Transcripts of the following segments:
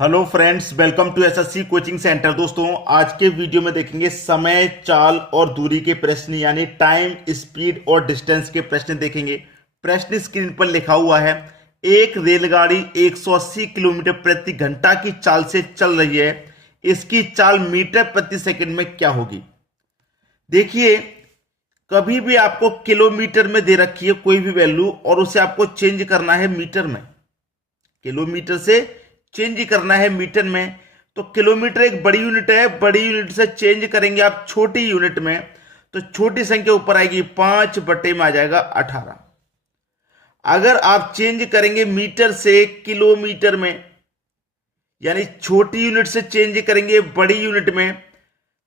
Hello friends, welcome to SSC coaching centre. दोस्तों, आज के वीडियो में देखेंगे समय, चाल और दूरी के प्रश्न, यानी टाइम, स्पीड और डिस्टेंस के प्रश्न देखेंगे। प्रश्न स्क्रीन पर लिखा हुआ है। एक रेलगाड़ी 180 किलोमीटर प्रति घंटा की चाल से चल रही है। इसकी चाल मीटर प्रति सेकंड में क्या होगी? देखिए, कभी भी आपको किलोमीटर में दे रखी है कोई भी वैल्यू और उसे आपको चेंज करना है मीटर में। किलोमीटर से चेंज करना है मीटर में, तो किलोमीटर एक बड़ी यूनिट है। बड़ी यूनिट से चेंज करेंगे आप छोटी यूनिट में, तो छोटी संख्या ऊपर आएगी 5 बटे में आ जाएगा 18। अगर आप चेंज करेंगे मीटर से किलोमीटर में, यानी छोटी यूनिट से चेंज करेंगे बड़ी यूनिट में,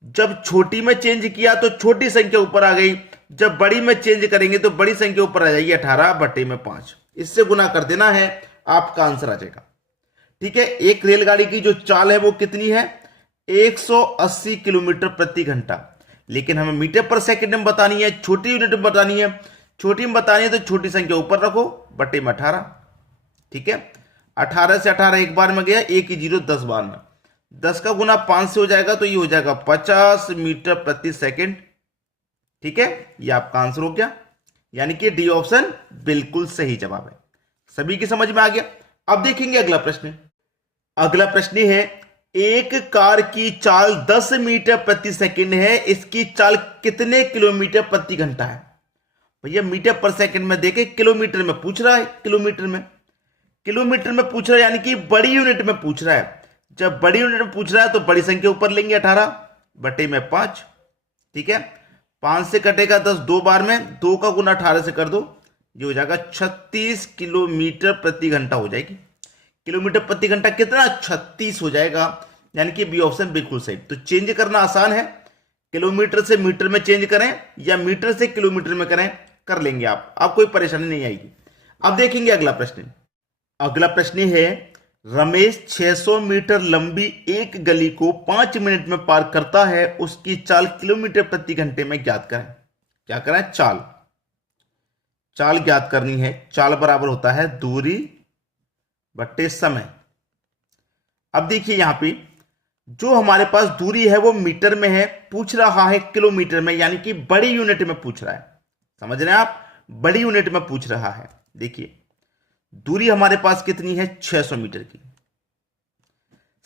जब छोटी में चेंज किया तो छोटी संख्या ऊपर आ गई, जब बड़ी में चेंज करेंगे तो बड़ी संख्या ऊपर आ जाएगी 18 बटे में 5। इससे गुना कर देना है, आपका आंसर आ जाएगा। ठीक है, एक रेलगाड़ी की जो चाल है वो कितनी है? 180 किलोमीटर प्रति घंटा, लेकिन हमें मीटर पर सेकंड में बतानी है, छोटी यूनिट में बतानी है। छोटी में बतानी है तो छोटी संख्या ऊपर रखो, बटे में 18। ठीक है, 18 से 18 एक बार में गया, एक ही जीरो 10 बार में। 10 का गुना 5 से हो जाएगा तो ये हो जाएगा 50 मीटर प्रति सेकंड। ठीक है, ये आपका आंसर हो गया, यानी कि डी ऑप्शन बिल्कुल सही जवाब है। सभी की समझ में आ गया। अब देखेंगे अगला प्रश्न। अगला प्रश्न है, एक कार की चाल 10 मीटर प्रति सेकंड है। इसकी चाल कितने किलोमीटर प्रति घंटा है? भैया, मीटर पर सेकंड में देखे, किलोमीटर में पूछ रहा है। किलोमीटर में पूछ रहा है, यानी कि बड़ी यूनिट में पूछ रहा है। जब बड़ी यूनिट में पूछ रहा है तो बड़ी संख्या ऊपर लेंगे 18 बटे में 5। ठीक है, 5 से कटेगा 10 दो बार में, 2 का गुना 18 से कर दो, ये हो जाएगा 36 किलोमीटर प्रति घंटा हो जाएगी। किलोमीटर प्रति घंटा कितना? 36 हो जाएगा, यानी कि बी ऑप्शन बिल्कुल सही। तो चेंज करना आसान है, किलोमीटर से मीटर में चेंज करें या मीटर से किलोमीटर में करें, कर लेंगे आप कोई परेशानी नहीं आएगी। अब देखेंगे अगला प्रश्न। अगला प्रश्न है, रमेश 600 मीटर लंबी एक गली को 5 मिनट में पार करता है। उसकी चाल किलोमीटर प्रति घंटे में ज्ञात करें। क्या करें? चाल ज्ञात करनी है। चाल बराबर होता है दूरी बट्टे समय। अब देखिए, यहां पे जो हमारे पास दूरी है वो मीटर में है, पूछ रहा है किलोमीटर में, यानी कि बड़ी यूनिट में पूछ रहा है। समझ रहे हैं आप? बड़ी यूनिट में पूछ रहा है। देखिए, दूरी हमारे पास कितनी है? 600 मीटर की।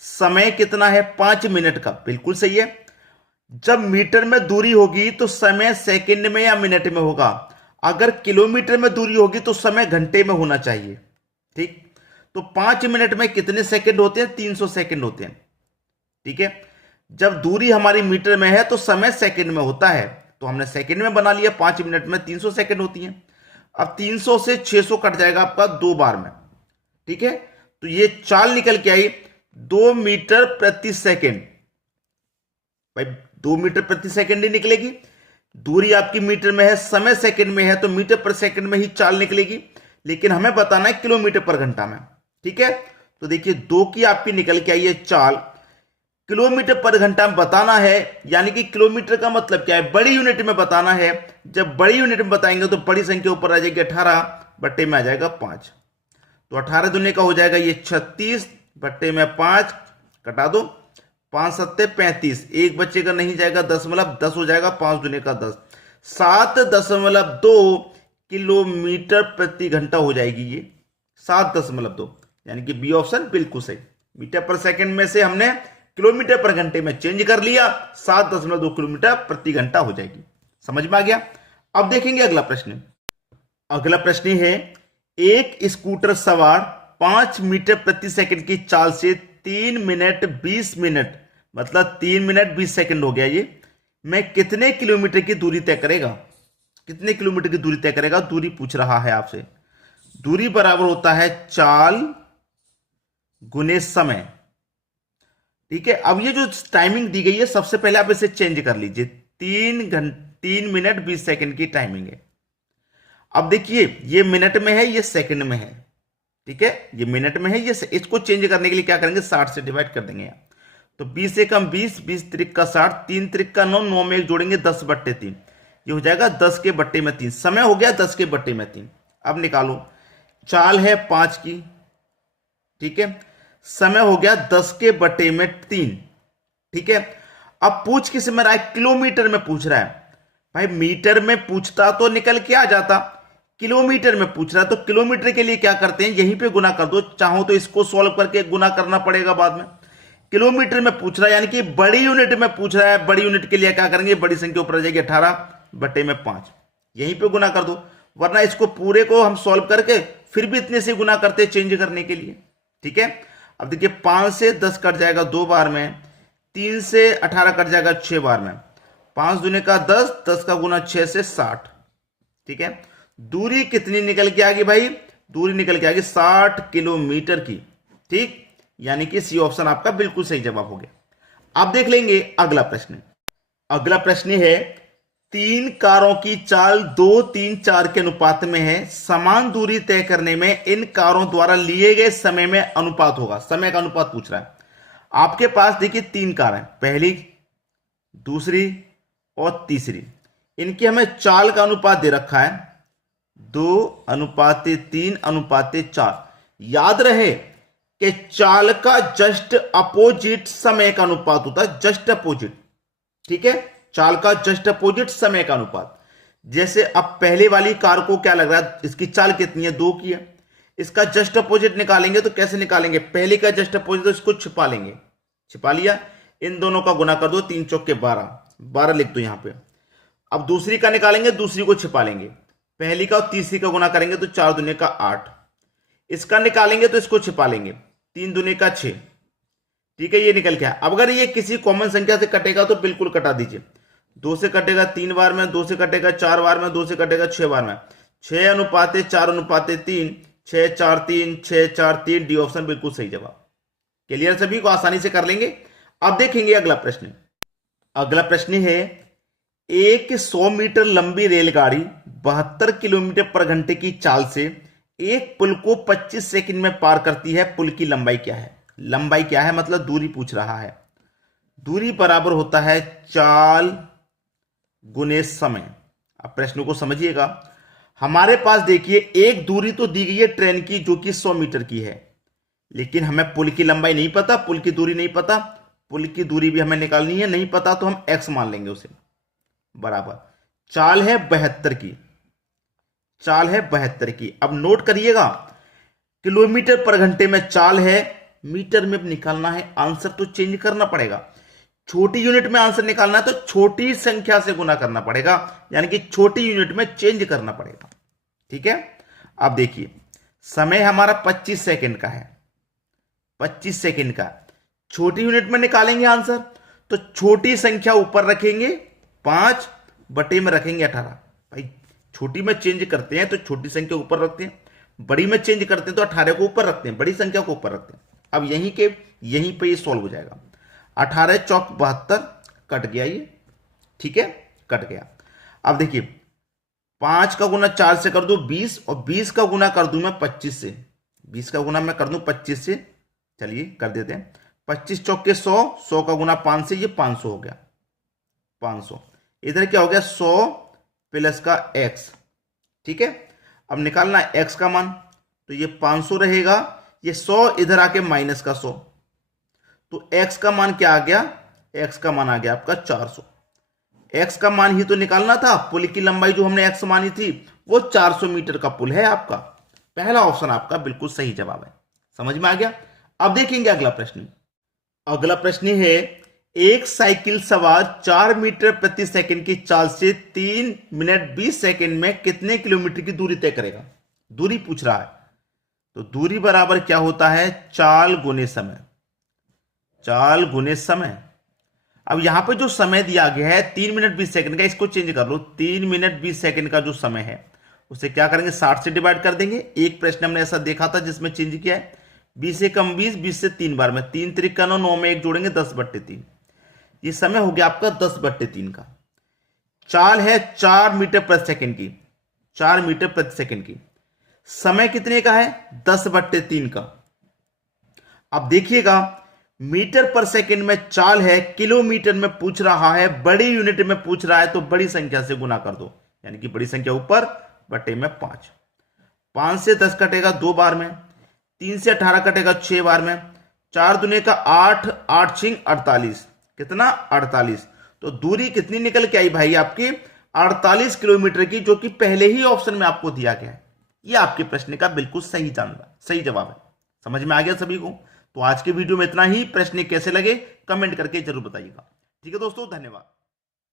समय कितना है? 5 मिनट का। बिल्कुल सही है। जब मीटर में दूरी होगी तो समय सेकंड में या मिनट में होगा। अगर किलोमीटर में दूरी होगी तो समय घंटे में होना चाहिए। ठीक, तो 5 मिनट में कितने सेकंड होते हैं? 300 सेकंड होते हैं। ठीक है, जब दूरी हमारी मीटर में है तो समय सेकंड में होता है, तो हमने सेकंड में बना लिया। 5 मिनट में 300 सेकंड होती हैं। अब 300 से 600 कट जाएगा आपका 2 बार में। ठीक है, तो ये चाल निकल के आई 2 मीटर प्रति सेकंड। भाई, 2 मीटर प्रति सेकंड ही निकलेगी। दूरी आपकी मीटर में है, समय सेकंड में है, तो मीटर पर सेकंड में ही चाल निकलेगी, लेकिन हमें बताना है किलोमीटर पर घंटा में। ठीक है, तो देखिए 2 की आपकी निकल के आई है चाल, किलोमीटर पर घंटा में बताना है, यानी कि किलोमीटर का मतलब क्या है? बड़ी यूनिट में बताना है। जब बड़ी यूनिट में बताएंगे तो बड़ी संख्या ऊपर आ जाएगी 18 बट्टे में आ जाएगा 5। तो 18 दुने का हो जाएगा ये 36 बट्टे में 5, कटा दो, 5 सत्ते 35, एक बच्चे का नहीं जाएगा, 10 हो जाएगा, 5 दुने का 10, 7.2 किलोमीटर प्रति घंटा हो जाएगी ये, 7.2, यानी कि बी ऑप्शन बिल्कुल सही। मीटर पर सेकंड में से हमने किलोमीटर पर घंटे में चेंज कर लिया, 7.2 किलोमीटर प्रति घंटा हो जाएगी। समझ में आ गया। अब देखेंगे अगला प्रश्न। अगला प्रश्न है, एक स्कूटर सवार 5 मीटर प्रति सेकंड की चाल से 3 मिनट 20 मिनट, मतलब 3 मिनट 20 सेकंड हो गया ये, में कितने किलोमीटर की दूरी तय करेगा? कितने किलोमीटर की दूरी तय करेगा? दूरी पूछ रहा है आपसे। दूरी बराबर होता है चाल गुने समय। ठीक है, अब ये जो टाइमिंग दी गई है, सबसे पहले आप इसे चेंज कर लीजिए। 3 मिनट 20 सेकंड की टाइमिंग है। अब देखिए, ये मिनट में है, ये सेकंड में है। ठीक है, ये मिनट में है, ये इसको चेंज करने के लिए क्या करेंगे? 60 से डिवाइड कर देंगे यहाँ। तो 20 से कम 20, 20 त्रिक का 60, 3 त्रिक का 9, 9 में एक जोड़ेंगे 10 बट्टे 3, ये हो जाएगा 10 के बट्टे में 3। समय हो गया 10 के बट्टे में 3। अब निकालो, चाल है 5 की। ठीक है, समय हो गया 10 के बटे में 3। ठीक है, अब पूछ किस में रहा है, किलोमीटर में पूछ रहा है। भाई मीटर में पूछता तो निकल के आ जाता, किलोमीटर में पूछ रहा है तो किलोमीटर के लिए क्या करते हैं, यहीं पे गुना कर दो। चाहो तो इसको सॉल्व करके गुना करना पड़ेगा बाद में। किलोमीटर में पूछ रहा है यानी कि बड़ी यूनिट में पूछ रहा है, बड़ी यूनिट के लिए क्या करेंगे, बड़ी संख्या ऊपर आ जाएगी 18 बटे में 5, यहीं पे गुना कर दो। वरना इसको पूरे को हम सॉल्व करके फिर भी इतने से गुना करते चेंज करने के लिए। ठीक है, अब देखिए 5 से 10 कट जाएगा 2 बार में, 3 से 18 कट जाएगा 6 बार में, 5 दूने का 10, 10 का गुना 6 से 60। ठीक है, दूरी कितनी निकल के आ गई भाई, दूरी निकल के आ गई 60 किलोमीटर की। ठीक, यानी कि सी ऑप्शन आपका बिल्कुल सही जवाब हो गया। अब देख लेंगे अगला प्रश्न। अगला प्रश्न है, 3 कारों की चाल 2, 3, 4 के अनुपात में है। समान दूरी तय करने में इन कारों द्वारा लिए गए समय में अनुपात होगा। समय का अनुपात पूछ रहा है। आपके पास देखिए 3 कार हैं, पहली, दूसरी और तीसरी। इनकी हमें चाल का अनुपात दे रखा है 2:3:4। याद रहे कि चाल का जस्ट अपोजिट समय का अनुपात होता है, जस्ट अपोजिट। ठीक है, चाल का जस्ट अपोजिट समय का अनुपात। जैसे अब पहले वाली कार को क्या लग रहा है, इसकी चाल कितनी है, 2 की है। इसका जस्ट अपोजिट निकालेंगे तो कैसे निकालेंगे, पहले का जस्ट अपोजिट तो इसको छिपा लेंगे, छिपा लिया, इन दोनों का गुना कर दो, 3 चौके 12, 12 लिख दो यहां पे। अब दूसरी का निकालेंगे, दूसरी को छिपा लेंगे, पहली का और तीसरी का गुना करेंगे तो 4 दूने का 8। इसका निकालेंगे तो इसको छिपा लेंगे, 3 दूने का 6। ठीक है, ये निकल गया। अब अगर ये किसी कॉमन संख्या से कटेगा तो बिल्कुल कटा दीजिए। 2 से कटेगा 3 बार में, 2 से कटेगा 4 बार में, 2 से कटेगा 6 बार में, 6:4:3, 6:4:3, 6:4:3, डी ऑप्शन बिल्कुल सही जवाब। क्लियर, सभी को आसानी से कर लेंगे। अब देखेंगे अगला प्रश्न। अगला प्रश्न है, एक 100 मीटर लंबी रेलगाड़ी 72 किलोमीटर पर घंटे की चाल से एक पुल को 25 सेकंड में पार करती है। पुल की लंबाई क्या है, लंबाई क्या है मतलब दूरी पूछ रहा है। दूरी बराबर होता है चाल गुने समय। अब प्रश्न को समझिएगा। हमारे पास देखिए एक दूरी तो दी गई है ट्रेन की जो कि 100 मीटर की है, लेकिन हमें पुल की लंबाई नहीं पता, पुल की दूरी नहीं पता। पुल की दूरी भी हमें निकालनी है, नहीं पता तो हम x मान लेंगे उसे। बराबर चाल है 72 की, चाल है 72 की। अब नोट करिएगा, किलोमीटर पर घंटे में चाल है, मीटर में निकालना है, आंसर तो चेंज करना पड़ेगा। छोटी यूनिट में आंसर निकालना है तो छोटी संख्या से गुना करना पड़ेगा, यानी कि छोटी यूनिट में चेंज करना पड़ेगा। ठीक है, अब देखिए समय हमारा 25 सेकंड का है, 25 सेकंड का। छोटी यूनिट में निकालेंगे आंसर तो छोटी संख्या ऊपर रखेंगे, 5 बटे में रखेंगे 18। भाई छोटी में चेंज करते हैं तो छोटी संख्या ऊपर रखते हैं, बड़ी में चेंज करते हैं तो 18 को ऊपर रखते हैं, बड़ी संख्या को ऊपर रखते हैं। अब यहीं पे ये सॉल्व हो जाएगा। 18 चौक 72, कट गया ये। ठीक है, कट गया। अब देखिए 5 का गुना 4 से कर दो 20, और 20 का गुना कर दूं मैं 25 से, 20 का गुना मैं कर दूं 25 से। चलिए कर देते हैं, 25 चौक के 100, 100 का गुना 5 से, ये 500 हो गया, 500। इधर क्या हो गया 100 प्लस का x। ठीक है, अब निकालना है x का मान, तो ये 500 रहेगा, ये 100 इधर आके माइनस का 100, तो x का मान क्या आ गया, x का मान आ गया आपका 400। x का मान ही तो निकालना था, पुल की लंबाई जो हमने x मानी थी वो 400 मीटर का पुल है आपका। पहला ऑप्शन आपका बिल्कुल सही जवाब है। समझ में आ गया। अब देखेंगे अगला प्रश्न। अगला प्रश्न है, एक साइकिल सवार 4 मीटर प्रति सेकंड की चाल से 3 मिनट 20 सेकंड में कितने किलोमीटर की दूरी तय करेगा। दूरी पूछ रहा है, तो दूरी बराबर क्या होता है, चाल गुने समय, चाल गुने समय। अब यहां पे जो समय दिया गया है 3 मिनट 20 सेकंड का, इसको चेंज कर लो। 3 मिनट 20 सेकंड का जो समय है उसे क्या करेंगे, 60 से डिवाइड कर देंगे। एक प्रश्न हमने ऐसा देखा था जिसमें चेंज किया है, 20 से कम 20, 20 से 3 बार में, 3 त्रिक 9, 9 में 1 जोड़ेंगे 10/3। ये समय हो गया आपका 10/3 का। चाल है 4 मीटर प्रति सेकंड की, 4 मीटर प्रति सेकंड की। समय कितने का है, 10/3 का। अब देखिएगा मीटर पर सेकंड में चाल है, किलोमीटर में पूछ रहा है, बड़ी यूनिट में पूछ रहा है, तो बड़ी संख्या से गुना कर दो, यानी कि बड़ी संख्या ऊपर बटे में 5। 5 से 10 कटेगा 2 बार में, 3 से 18 कटेगा 6 बार में, 4 दुने का 8, 8 छिंग 48, कितना 48। तो दूरी कितनी निकल के आई भाई आपकी 48 किलोमीटर की, जो कि पहले ही ऑप्शन में आपको दिया गया है। ये आपके प्रश्न का बिल्कुल सही जवाब है। समझ में आ गया सभी को? तो आज के वीडियो में इतना ही। प्रश्न कैसे लगे कमेंट करके जरूर बताइएगा। ठीक है दोस्तों, धन्यवाद।